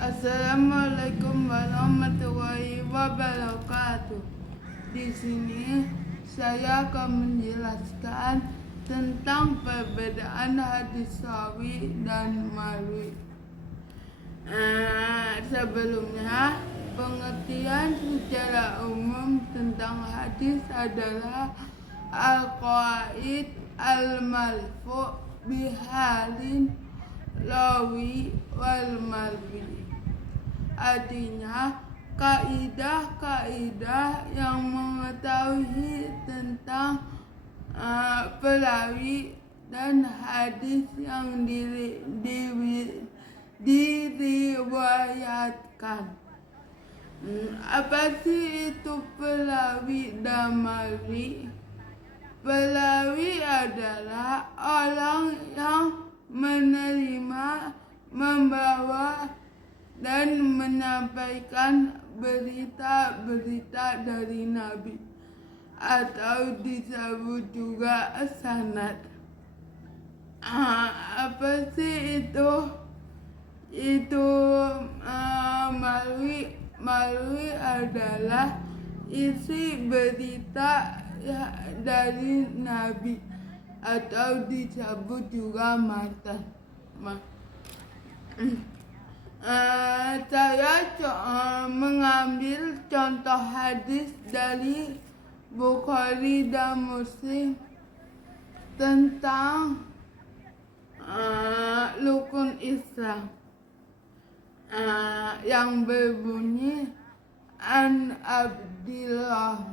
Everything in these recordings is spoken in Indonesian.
Assalamualaikum warahmatullahi wabarakatuh. Di sini saya akan menjelaskan tentang perbedaan hadis sahih dan marwi. Sebelumnya, pengertian secara umum tentang hadis adalah al-qaid al-marfu' bihalin rawi wal marwi. Artinya, kaidah-kaidah yang mengetahui tentang perawi dan hadis yang diriwayatkan. Apa sih itu perawi dan marwi? Perawi adalah orang yang menerima, membawa, dan menyampaikan berita-berita dari Nabi, atau disebut juga sanad. Apa sih itu? Marwi adalah isi berita dari Nabi, atau disebut juga matan. Saya mengambil contoh hadis dari Bukhari dan Muslim tentang rukun Islam, yang berbunyi an Abdullah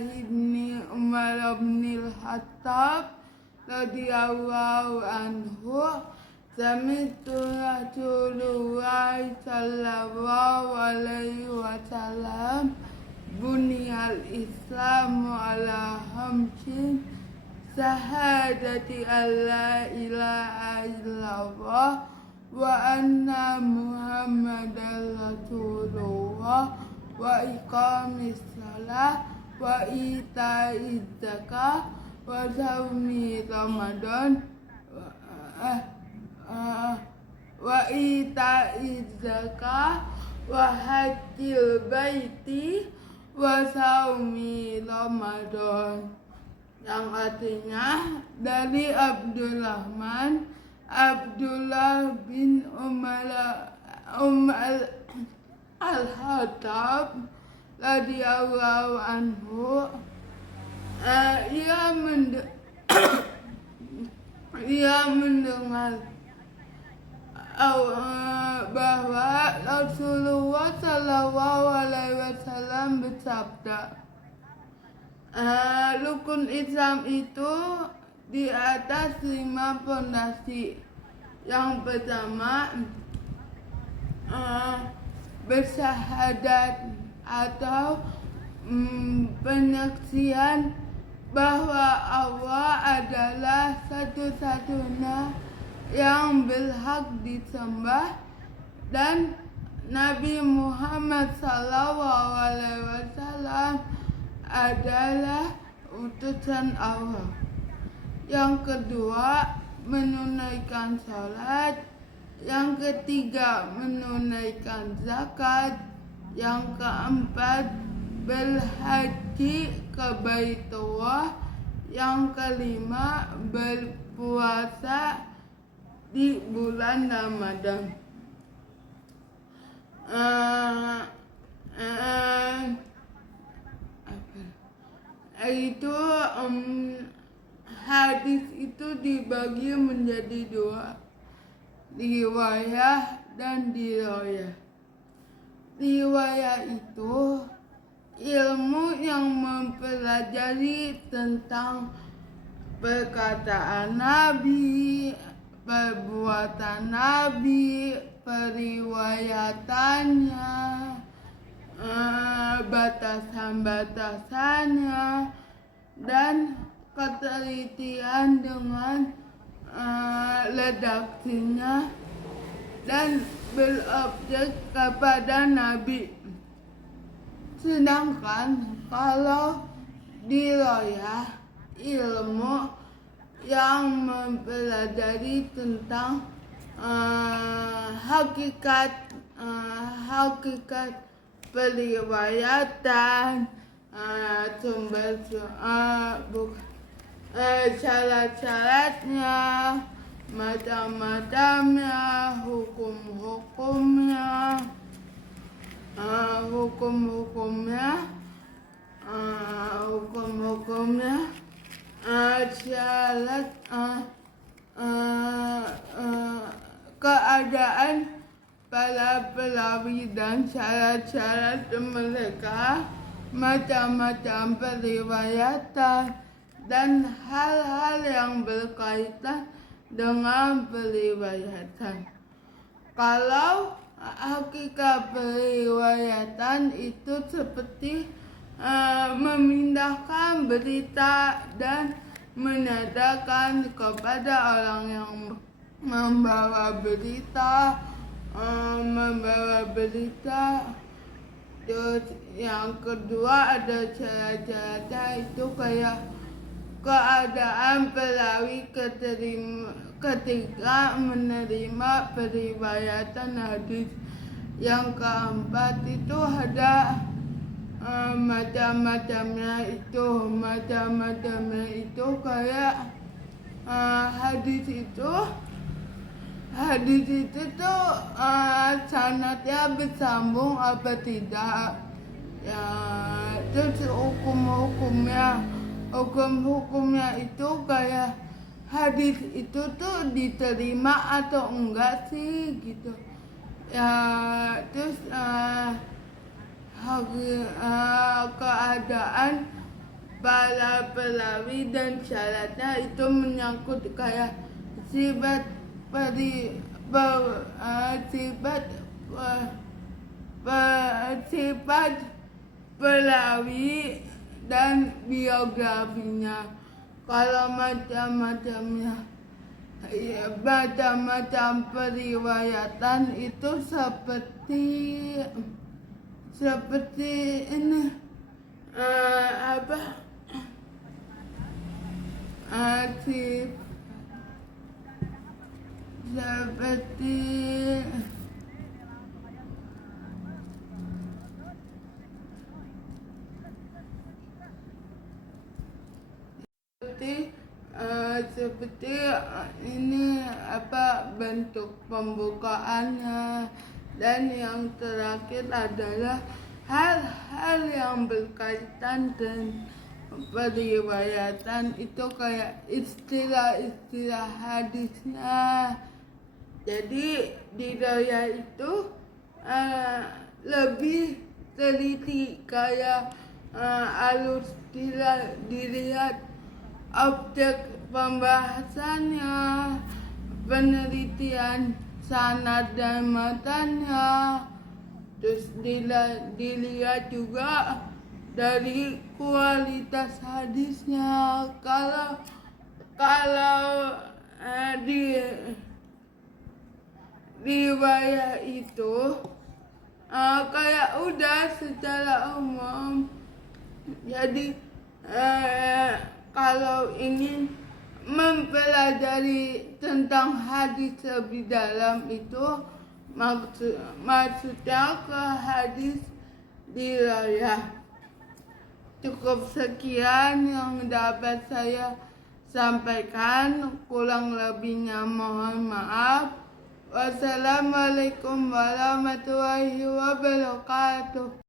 bin Umar bin Khattab radhiyallahu anhu, sami'tu Rasulullah sallallahu alaihi wasallam buniyal Islamu ala khamsin syahadati alla ilaha illallah wa anna Muhammadar Rasulullah wa iqamis shalah wa ita'iz zakah wa shaumi Ramadan wa ita'iz zakah wa hajjil baiti wa shaumi Ramadan, yang artinya dari Abdullah bin Umar al-Khattab radhiyallahu anhu, ia mendengar bahwa Rasulullah sallallahu alaihi wasallam bersabda, rukun Islam itu di atas 5 fondasi. Yang pertama, bersyahadat atau penyaksian bahwa Allah adalah satu-satunya yang berhak disembah dan Nabi Muhammad SAW adalah utusan Allah. Yang kedua, menunaikan salat. Yang ketiga, menunaikan zakat. Yang keempat, berhaji ke Baitullah. Yang kelima, berpuasa di bulan Ramadan. Hadis itu dibagi menjadi 2, riwayah dan dirayah. Riwayah itu ilmu yang mempelajari tentang perkataan Nabi, perbuatan Nabi, periwayatannya, batasan-batasannya, dan ketelitian dengan redaksinya, dan berobjek kepada Nabi. Sedangkan kalau dirayah, ilmu yang mempelajari tentang hakikat periwayatan, sumber syarat-syaratnya, macam-macamnya, hukum-hukumnya, syarat, keadaan para perawi dan syarat-syarat mereka, macam-macam periwayatan, dan hal-hal yang berkaitan dengan periwayatan. Kalau hakikat periwayatan itu seperti memindahkan berita dan menandakan kepada orang yang membawa berita. Terus yang kedua ada cara-cara itu kayak keadaan perawi ketika menerima periwayatan hadis. Yang keempat itu ada macam-macamnya itu kayak hadis itu tuh sanadnya bersambung apa tidak, ya. Terus hukumnya itu kayak hadis itu tuh diterima atau enggak sih gitu, ya. Terus keadaan para perawi dan syaratnya itu menyangkut kayak sifat perawi dan biografinya. Kalau macam-macam periwayatan itu seperti ini, seperti ini bentuk pembukaannya. Dan yang terakhir adalah hal-hal yang berkaitan dengan periwayatan itu kayak istilah-istilah hadisnya. Jadi di daya itu lebih teliti, kayak harus dilihat objek pembahasannya, penelitian sanad dan matanya. Terus dilihat juga dari kualitas hadisnya. Kalau di riwayat itu kayak udah secara umum. Jadi kalau ingin mempelajari tentang hadis lebih dalam itu maksudnya ke hadis riwayat. Cukup sekian yang dapat saya sampaikan, kurang lebihnya mohon maaf. Wassalamualaikum warahmatullahi wabarakatuh.